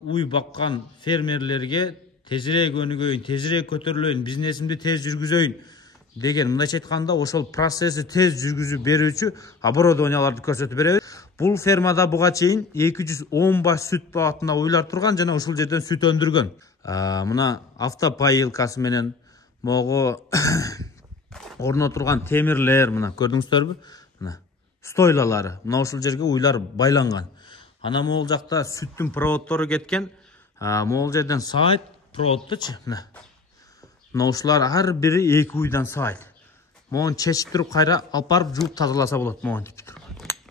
Uy bakkan fermerlerge tezirek önügöйүн, tezirek көтөрүлөйүн, бизнесимди тез жүргүзөйүн деген мындайча айтканда ошол процесси тез жүргүзүп берүүчү оборудованияларды көрсөтүп беребиз. Бул фермада буга чейин 210 баш сүт багатына уйлар турган жана ушул жерден сүт өндүргөн. Мына автопайылкасы менен могу орнотулган темирлер, мына көрдүңүздөрбү? Мына стойлалары. Мына ушул жерге уйлар байланган. Ана могул жакта сүттүн проводдору кеткен. Могул жерден сайт проводдучу. Мына ушулар ар бири 2 уйдан сайт. Могун чечип туруп кайра алып барып жууп тазаласа болот. Могун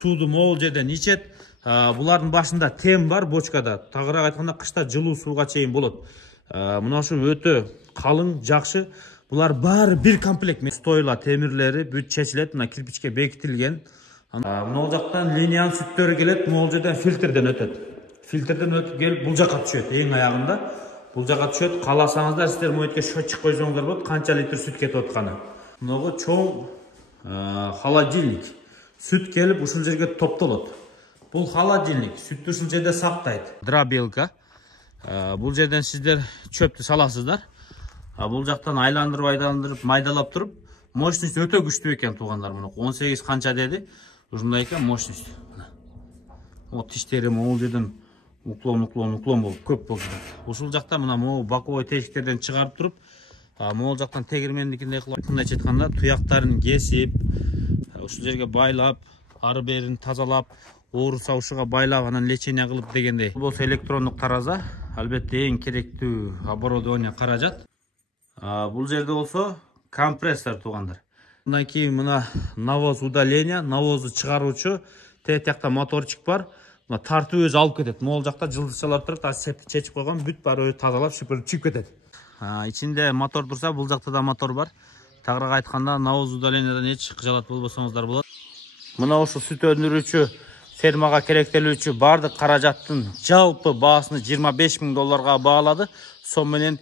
сууду могул жерден ичет. Булардын башында тем бар бочкада. Тагыраак айтканда кышта жылуу сууга чейин болот. Мына ушу өтө калың, жакшы. Булар баары бир комплект. Стойла темирлери бүт чечилет, мына кирпичке бекитилген. Могул жактан линиан сүттөрү келет, могул жерден фильтрден өтөт. Фильтрден өтүп келип бул жака түшөт, эң аягында. Бул жака түшөт. Кааласаңыздар сиздер моетке счетчик койсоңуздар болот, канча литр сүт кетип атканы. Мынагы чоң холодильник. Сүт келип ушул жерге топтолот. Бул холодильник сүттү ушул жерде сактайт. Дробилка. Бул жерден сиздер чөптү саласыздар. Бул жактан айландырып майдалап туруп, мощность өтө күчтүү экен туугандар. Мына 18 канча деди. Ушундай экен мощность. Вот тиштери могул жерден уклон болуп көп болуп жатат. Ушул жакта мына могу боковой тешиктерден чыгарып туруп, могул жактан тегирмендикиндей кылып, мындайча айтканда туяктарын кесип, ушул жерге байлап, ары берин тазалап, ооруса ушуга байлап, анан лечение кылып дегендей. Бул болсо электрондук тараза, албетте эң керектүү оборудование каражат. Бул жерде болсо компрессор туугандар. Мындан кийин мына навоз удаление, навозду чыгаруучу тетиякта моторчик бар. Мына тартып өзү алып кетет. Могул жакта жылдызчалар турат, септи чечип койгон, бүт баары өзү тазалап, шүпүрүп чыгып кетет. Ичинде мотор турса, бул жакта да мотор бар. Тагыраак айтканда навоз удалениеден эч кыжалат болбосоңуздар болот. Мына ушул сүт өндүрүүчү фермага керектелүүчү бардык каражаттын жалпы баасыны $25.000 баалады. Сом менен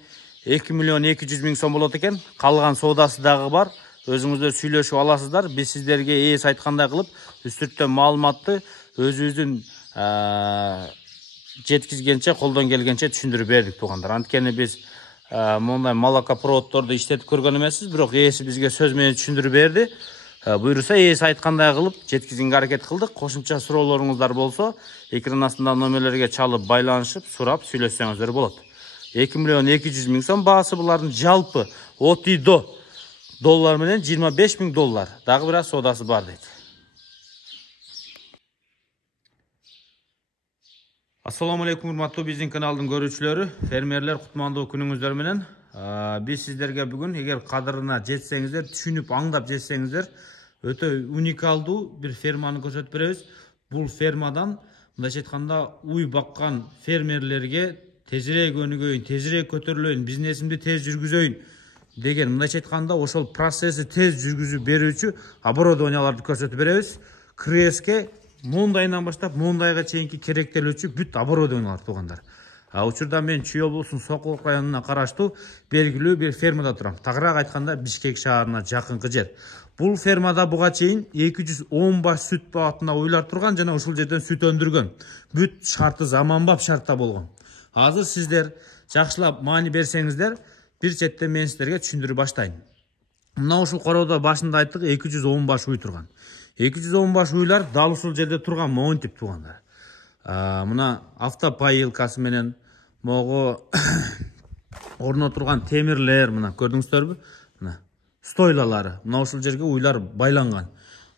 2.200.000 сом болот экен. Калган соодасы дагы бар. Өзүңүздөр сүйлөшүп аласыздар. Биз сиздерге ээс айткандай кылып, үстүрттөн маалыматты өзүбүздүн жеткизгенче, колдон келгенче түшүндүрүп бердик туугандар. Анткени биз мондай молокопроводдорду иштетип көргөн эмеспиз, бирок ээси бизге сөз менен түшүндүрүп берди. Буйруса ээси айткандай кылып жеткизгенге аракет кылдык. Кошумча суроолоруңуздар болсо, экран астында номерлерге чалып байланышып, сурап сүйлөшсөңүздөр болот. 2.200.000 сом баасы булардын жалпы от и до доллар менен $25.000. Дагы бир соодасы бар дейт. Ассаламу алейкум, урматтуу биздин каналдын көрүүчүлөрү, фермерлер, кутмандуу күнүңүздөр менен. Биз сиздерге бүгүн эгер кадырына жетсеңиздер, түшүнүп, аңдап жетсеңиздер, өтө уникалдуу бир ферманы көрсөтүп беребиз. Бул фермадан мындайча айтканда уй баккан фермерлерге тезирээк өнүгөйүн, тезирээк көтөрүлөйүн, бизнесимди тез жүргүзөйүн деген мындайча айтканда ошол процесси тез жүргүзүп берүүчү оборудованияларды көрсөтүп беребиз. Креске мондайынан баштап мондайга чейинки керектелүүчү бүт оборудованиялар туугандар. Учурда мен Чүй облусунун Сокулук районуна караштуу белгилүү бир фермада турам. Тагыраак айтканда Бишкек шаарына жакынкы жер. Бул фермада буга чейин 210 баш сүт багатына уйлар турган жана ушул жерден сүт өндүргөн. Бүт шарты заманбап шартта болгон. Азыр сиздер жакшылап маани берсеңиздер, бир четте мен сиздерге түшүндүрүп баштайын. Мына ушул короодо башында айттык 210 баш уй турган. 210 баш уйлар дал ушул жерде турган монтип туугандар. Мына автопайылкасы менен могу орнотулган темирлер, мына көрдүңүздөрбү? Мына стойлалары. Мына ушул жерге уйлар байланган.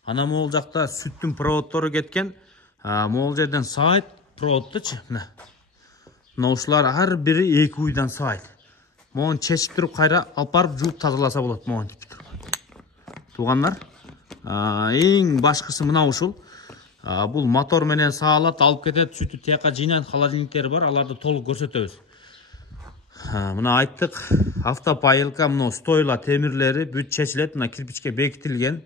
Ана могул жакта сүттүн проводдору кеткен. Могул жерден сайт проводдучу. Мына ушулар ар бири 2 уйдан сайт. Могун чечип туруп кайра алып барып жууп тазаласа болот. Могун туугандар. Эң башкысы мына ушул. Бул мотор менен саалат, алып кетет, сүтү тияка жыйнайт, холодильниктери бар, аларды толук көрсөтөбүз. Мына айттык, автопайылка, мына стойла темирлери бүт чечилет, мына кирпичке бекитилген.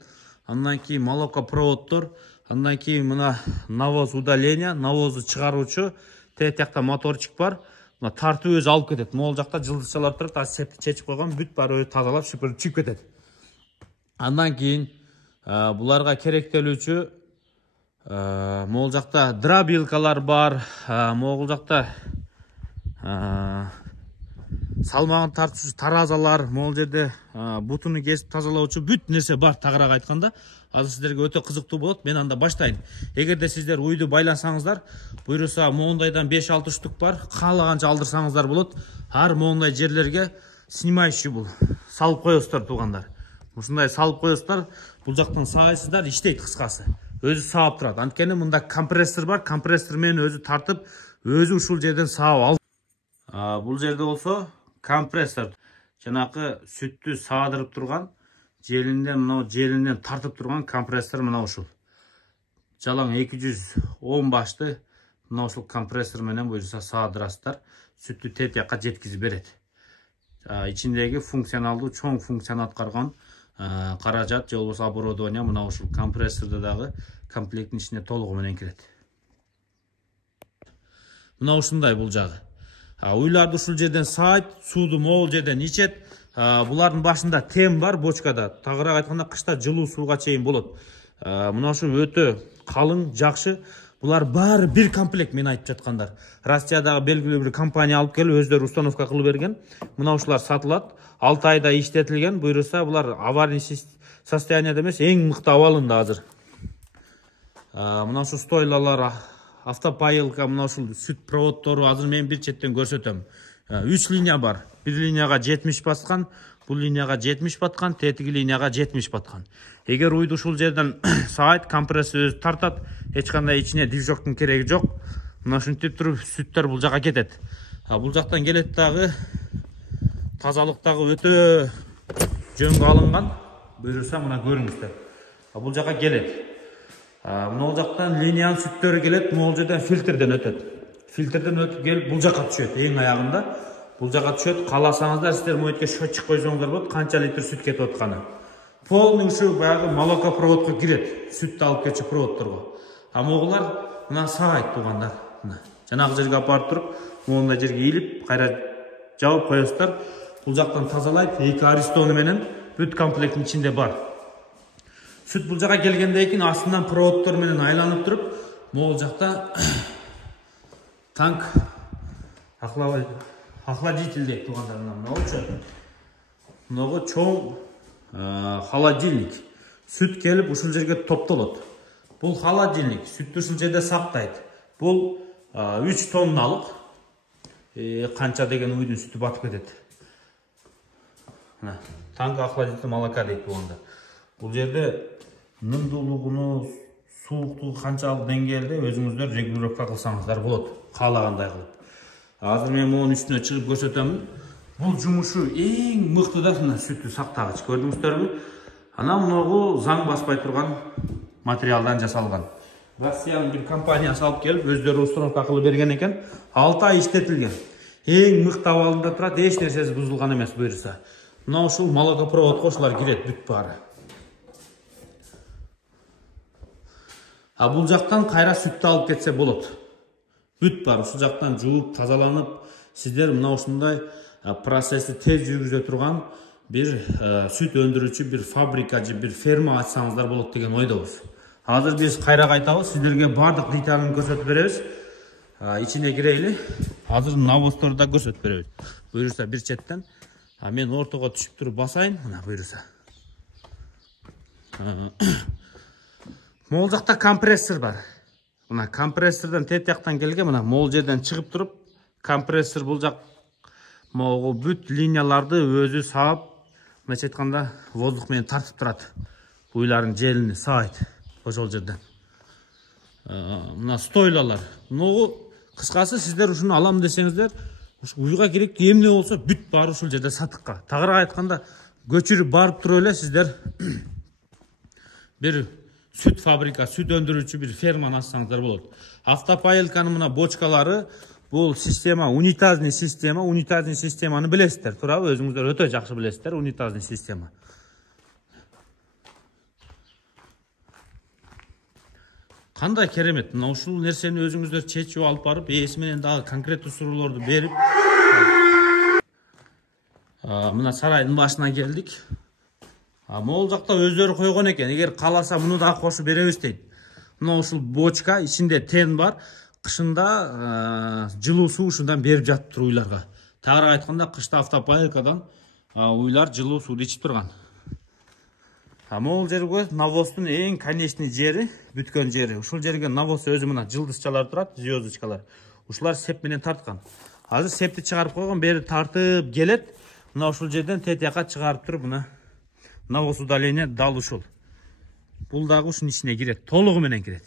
Андан кийин молокопроводдор, андан кийин мына навоз удаление, навозду чыгаруучу тетиякта моторчик бар. Мына тартып өзү алып кетет. Могул жакта жылдызчалар турат, септи чечип койгон, бүт баары өзү тазалап, шүпүрүп чыгып кетет. Андан кийин буларга керектелүүчү могул жакта дробилкалар бар, могул жакта салмағын тартушы таразалар, могул жерде бутуну кесип тазалоочу бүт нерсе бар. Тагыраак айтканда, азыр сиздерге өтө кызыктуу болот. Мен анда баштайын. Эгерде сиздер уйду байласаңыздар, буйруса моундайдан 5-6 штук бар. Каалаганча алдырсаңыздар болот. Ар моундай жерлерге снимающий бул салып коесуздар туугандар. Ушундай салып коесуздар, бул жактан саайсыздар, иштейт кыскасы. Өзү саап турат. Анткени мында компрессор бар. Компрессор менен өзү тартып, өзү ушул жерден саап ал. Бул жерде болсо компрессор жанакы сүттү саадырып турган желинден тартып турган компрессор мына ушул. Жалаң 210 башты мына ушул компрессор менен буюрса саадырасыздар. Сүттү тет жакка жеткизип берет. Ичиндеги функционалдуу чоң функцияны аткарган каражат же болбосо оборудование мына ушул компрессордо дагы комплекттин ичине толугу менен кирет. Мына ушундай бул жагы. Уйларды ушул жерден саайт, сууду могул жерден ичет. Булардын башында тем бар бочкада. Тагыраак айтканда кышта жылуу сууга чейин болот. Мына ушу өтө калың, жакшы. Булар баары бир комплект мен айтып жаткандар. Россиядагы белгилүү бир компания алып келип өздөрү установка кылып берген. Мына ушулар сатылат. 6 айда иштетилген. Буйруса булар аварий состоянияда эмес, эң мыкты абалында азыр. Мына ушул стойлалар, автопайылка, мына ушул сүт проводдору азыр мен бир четтен көрсөтөм. 3 линия бар. Бир линияга 70 баскан, бул линияга 70 баткан, тетиги линияга 70 баткан. Эгер уйду ушул жерден саайт, компрессор өзү тартат, эч кандай ичине движоктун кереги жок. Мына ушинтип туруп сүттөр бул жака кетет. Бул жактан келет дагы тазалык дагы өтө жөнгө алынган. Буйруса мына көрүңүздөр. Бул жака келет. Мына жактан линиянын сүттөрү келет, могул жерден фильтрден өтөт. Фильтрден өтүп келип бул жака түшөт. Эң аягында бул жака түшөт. Кааласаңыздар сиздер моетке счетчик койсоңуздар болот, канча литр сүт кетип атканы. Полный ушу баягы молокопроводко кирет, сүттү алып кетчү проводдорго. Могулар мына саайт туугандар. Жанагы жерге апарып туруп, моундай жерге ийилип, кайра жабып коесуздар. Бул жактан тазалайт, 2 аристону менен бүт комплекттин ичинде бар. Сүт бул жака келгенден кийин астынан проводдор менен айланып туруп, могул жакта танк охладитель дейт туугандар. Мына чоң холодильник. Сүт келип ушул жерге топтолот. Бул холодильник сүттү ушул жерде сактайт. Бул 3 тонналык канча деген уйдун сүтү батып кетет. Танк охладитель молока дейт туугандар. Бул жерде нымдуулугуну, сууктугу канчалык деңгээлде өзүңүздөр регулировка кылсаңыздар болот, каалагандай кылып. Азыр мен мунун үстүнө чыгып көрсөтөм. Бул жумушу эң мыкты да сүттү сактагыч. Көрдүңүздөрбү? Мунугу заң баспай турган материалдан жасалган. Россиянын бир компаниясы алып келип, өздөрү установка кылып берген экен. 6 ай иштетилген. Эң мыкты абалында турат, эч нерсеси бузулган эмес буйруса. Мына ушул молокопроводко ушулар кирет бүт баары. Бул жактан кайра сүттү алып кетсе болот. Бүт бар, ушул жактан жууп, тазаланып, сиздер мына ушундай процессти тез жүргүзө турган бир сүт өндүрүүчү бир фабрика же бир ферма ачсаңыздар болот деген ойдобуз. Азыр биз кайра кайтабыз, сиздерге бардык деталын көрсөтүп беребиз. Ичине кирейли. Азыр навоздорду да көрсөтүп беребиз. Буйруса бир четтен. Мен ортого түшүп туруп басайын, мына буйруса. Могул жакта компрессор бар. Мына компрессордон тет жактан келген, мына могул жерден чыгып туруп, компрессор бул жак могул бүт линияларды өзү саап, мындайча айтканда, воздух менен тартып турат. Уйлардын желини саайт ошол жерден. Мына стойлалар. Могу кыскасы сиздер ушуну алам десеңиздер, уйга керектүү эмне болсо бүт баары ушул жерде сатыкка. Тагыраак айтканда, көчүрүп барып туруп эле сиздер бир сүт фабрика, сүт өндүрүүчү бир ферманы ачсаңыздар болот. Автопайылканын мына бочкалары, бул система унитазный система. Унитазный системаны билесиздер, туурабы? Өзүңүздөр өтө жакшы билесиздер унитазный система. Кандай керемет. Мына ушул нерсени өзүңүздөр чечип алып барып, ээси менен дагы конкреттүү суроолорду берип, мына сарайдын башына келдик. Могул жакта өздөрү койгон экен. Эгер кааласа муну да кошуп беребиз дейт. Мына ушул бочка, ичинде тен бар. Кышында жылуу суу ушундан берип жатыптыр уйларга. Тагыраак айтканда кышта автопоилкадан уйлар жылуу сууну ичип турган. Могул жерге навоздун эң конечный жери, бүткөн жери. Ушул жерге навоз өзү мына жылдызчалар турат, звездочкалар. Ушулар сеп менен тарткан. Азыр септи чыгарып койгон, бери тартып келет. Мына ушул жерден тетияка чыгарып туруп, мына навоз удаление дал ушул. Бул дагы ушунун ичине кирет, толугу менен кирет.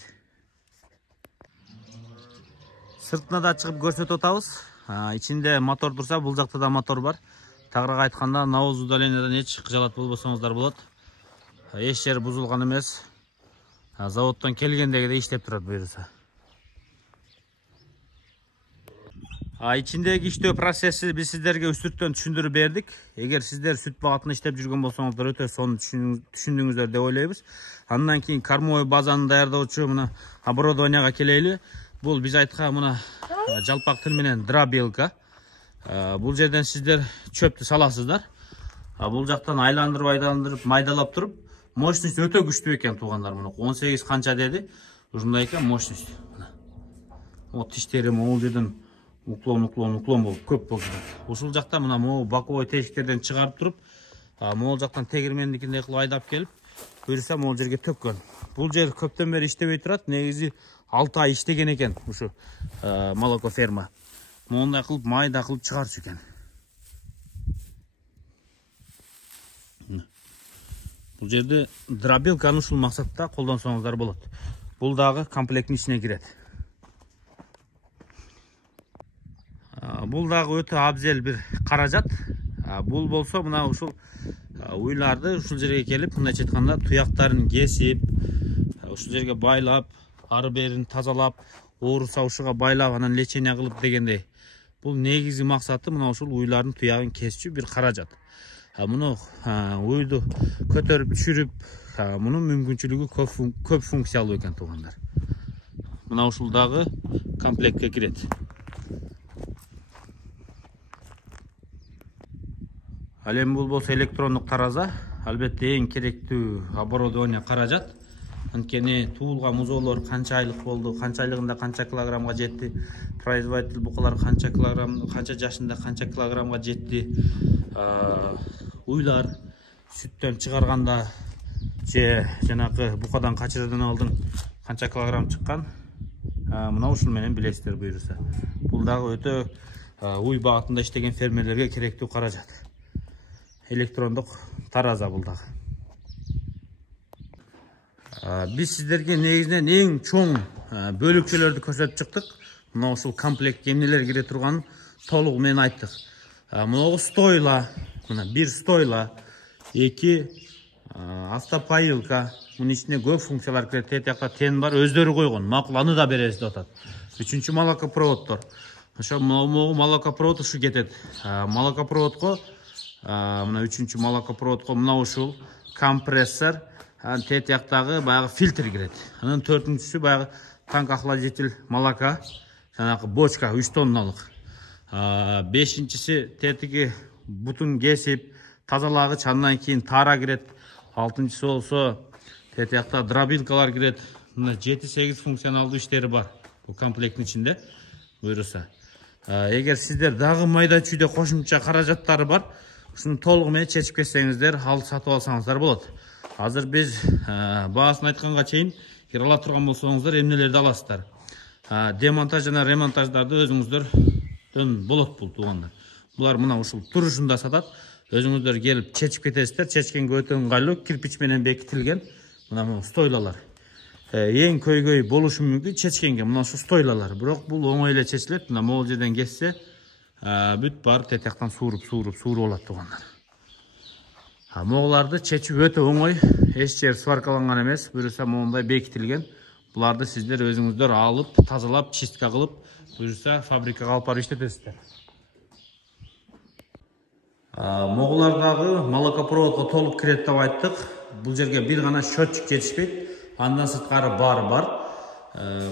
Сыртына да чыгып көрсөтүп атабыз. Ичинде мотор турса, бул жакта да мотор бар. Тагыраак айтканда, навоз удалениядан эч кыжалат болбосоңуздар болот. Эч жери бузулган эмес. Заводдон келгендегидей иштеп турат буюрса. Ичиндеги иштөө процесси биз сиздерге үстүрттөн түшүндүрүп бердик. Эгер сиздер сүт багытында иштеп жүргөн болсоңуздар, өтө сонун түшүндүңүздөр деп ойлойбуз. Андан кийин кормовой базаны даярдоочу мына оборудованияга келели. Бул биз айткан мына жалпак тил менен дробилка. Бул жерден сиздер чөптү саласыздар. Бул жактан айландырып, майдалап туруп, мощность өтө күчтүү экен туугандар. Мына 18 канча деди. Ушундай экен мощность. Вот тиштери могул жерден уклон болуп көп болду. Ушул жакта мына могу боковой тешиктерден чыгарып туруп, могул жактан тегирмендикиндей кылып айдап келип, буюрса могул жерге төккөн. Бул жер көптөн бери иштебей турат. Негизи 6 ай иштеген экен ушу молоко ферма. Мондай кылып майда кылып чыгарчу экен. Бул жерде дробилканы ушул максатта колдонсоңуздар болот. Бул дагы комплекттин ичине кирет. Бул дагы өтө абзел бир каражат. Бул болсо мына ушул уйларды ушул жерге келип, мындайча айтканда туяктарын кесип, ушул жерге байлап, ары берин тазалап, ооруса ушуга байлап, анан лечение кылып дегендей. Бул негизи максаты мына ушул уйлардын туягын кесчү бир каражат. Муну уйду көтөрүп түшүрүп, мунун мүмкүнчүлүгү көп функциялуу экен туугандар. Мына ушул дагы комплектке кирет. Ал эми бул болсо электрондук тараза, албетте эң керектүү оборудование каражат. Анткени туулган музоолор канча айлык болду, канча айлыгында канча килограммга жетти, производитель букалар канча килограмм, канча жашында канча килограммга жетти. Уйлар сүттөн чыгарганда же жанакы букадан качыруудан алдын канча килограмм чыккан. Мына ушул менен билесиздер буюрса. Бул дагы өтө уй багытында иштеген фермерлерге керектүү каражат. Электрондук тараза бул дагы. Биз сиздерге негизинен эң чоң бөлүкчөлөрдү көрсөтүп чыктык. Мына ушул комплектке эмнелер кире турганын толугу менен айттык. Могу стойла, мына бир стойла, 2 автопоилка, мунун ичине көп функциялар кирет. Тетиякта тен бар, өздөрү койгон. Макул, аны да беребиз деп атат. 3-чү молокопроводдор. Ошо могу молокопровод ушу кетет. Молокопроводко мына 3-чү молокопроводко мына ушул компрессор, тетияктагы баягы фильтр кирет. Анан 4-чүсү баягы танк охладитель молока, жанагы бочка 3 тонналык. 5-чиси тетиги бутун кесип, тазалагыч, андан кийин тара кирет. 6-чысы болсо тетиякта дробилкалар кирет. Мына 7-8 функционалдуу иштери бар бул комплекттин ичинде буюрса. Эгер сиздер дагы майда чүйдө кошумча каражаттары бар, ушуну толугу менен чечип кетсеңиздер, алып сатып алсаңыздар болот. Азыр биз баасын айтканга чейин эгер ала турган болсоңуздар эмнелерди аласыздар. Демонтаж жана ремонтаждарды өзүңүздөрдөн болот бул туугандар. Булар мына ушул турушунда сатат. Өзүңүздөр келип чечип кетесиздер. Чечкенге өтө ыңгайлуу, кирпич менен бекитилген мына стойлалар. Эң көйгөй болушу мүмкүн чечкенге мына ушул стойлалар. Бирок бул оңой эле чечилет. Мына могул жерден кессе, бүт бар тетияктан сууруп болот туугандар. Могуларды чечүү өтө оңой. Эч жер сваркаланган эмес, буюрса моундай бекитилген. Буларды сиздер өзүңүздөр алып, тазалап, чистка кылып, буюрса фабрикага алып барып иштетесиздер. Могулардагы молокопроводко толук кирет деп айттык. Бул жерге бир гана счетчик жетишпейт. Андан сырткары баары бар.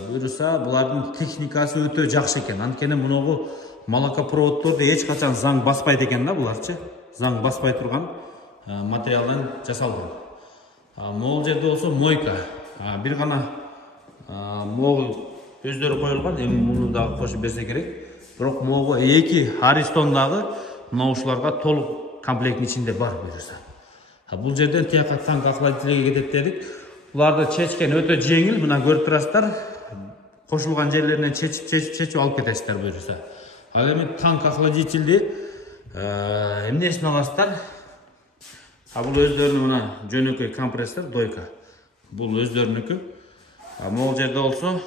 Буюрса булардын техникасы өтө жакшы экен. Анткени мунугу молокопроводдорду эч качан заң баспайт экен да буларчы. Заң баспай турган материалдан жасалган. Могул жерде болсо мойка. Бир гана могул өздері қойылған, эми муну дагы кошуп берсе керек. Бирок могу 2 Аристон дагы мына ушуларга толук комплектин ичинде бар буюрса. Бул жерден тияка танк охладительге кетет дедик. Буларды чечкен өтө жеңил, мына көрүп турасыздар. Кошулган жерлеринен чечип алып кетесиздер буюрса. Ал эми танк охладительди эмнесин аласыздар? Бул өздөрүнүн мына жөнөкөй компрессор, дойка. Бул өздөрүнүкү. Могул жерде болсо,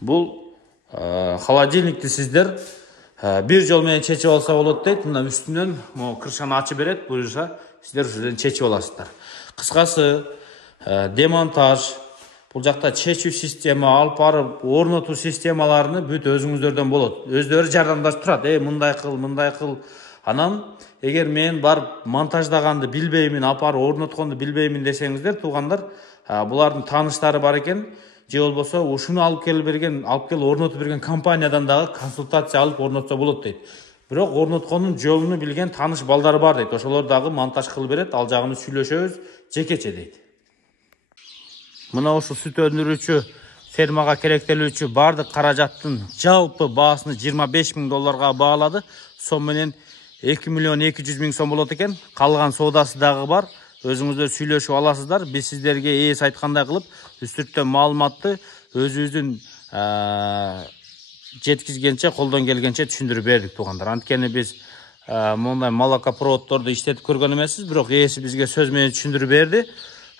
бул холодильникти сиздер бир жол менен чечип алса болот дейт. Мына үстүнөн крышаны ачып берет, буюрса сиздер ушуден чечип аласыздар. Кыскасы, демонтаж, бул жакта чечүү система, алып барып орнотуу системаларыны бүт өзүңүздөрдөн болот. Өздөрү жардамдашып турат. Мындай кыл. Анан эгер мен барып монтаждаганды билбеймин, алып барып орнотконду билбеймин десеңиздер, туугандар, булардын тааныштары бар экен. Же болбосо ушуну алып кел орнотуп берген компаниядан дагы консультация алып орнотсо болот дейт. Бирок орноткондун жолуну билген тааныш балдар бар дейт. Ошолор дагы монтаж кылып берет, ал жагын сүйлөшөбүз жекече дейт. Мына ушул сүт өндүрүүчү фермага керектелүүчү бардык каражаттын жалпы баасыны $25,000 баалады. Сом менен 2,200,000 сом болот экен. Калган соодасы дагы бар. Өзүңүздөр сүйлөшүп аласыздар. Биз сиздерге ээс айткандай кылып, үстүрттөн маалыматты өзүбүздүн жеткизгенче, колдон келгенче түшүндүрүп бердик туугандар. Анткени биз мондай молокопроводдорду иштетип көргөн эмеспиз, бирок ээси бизге сөз менен түшүндүрүп берди.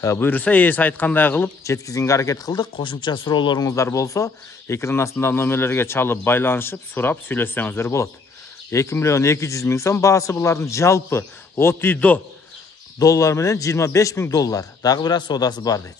Буюрса ээси айткандай кылып жеткизгенге аракет кылдык. Кошумча суроолоруңуздар болсо, экран астында номерлерге чалып байланышып, сурап сүйлөшсөңүздөр болот. 2,200,000 сом баасы булардын жалпы от үй до $25,000. Дагы бир аз соодасы бар дейт.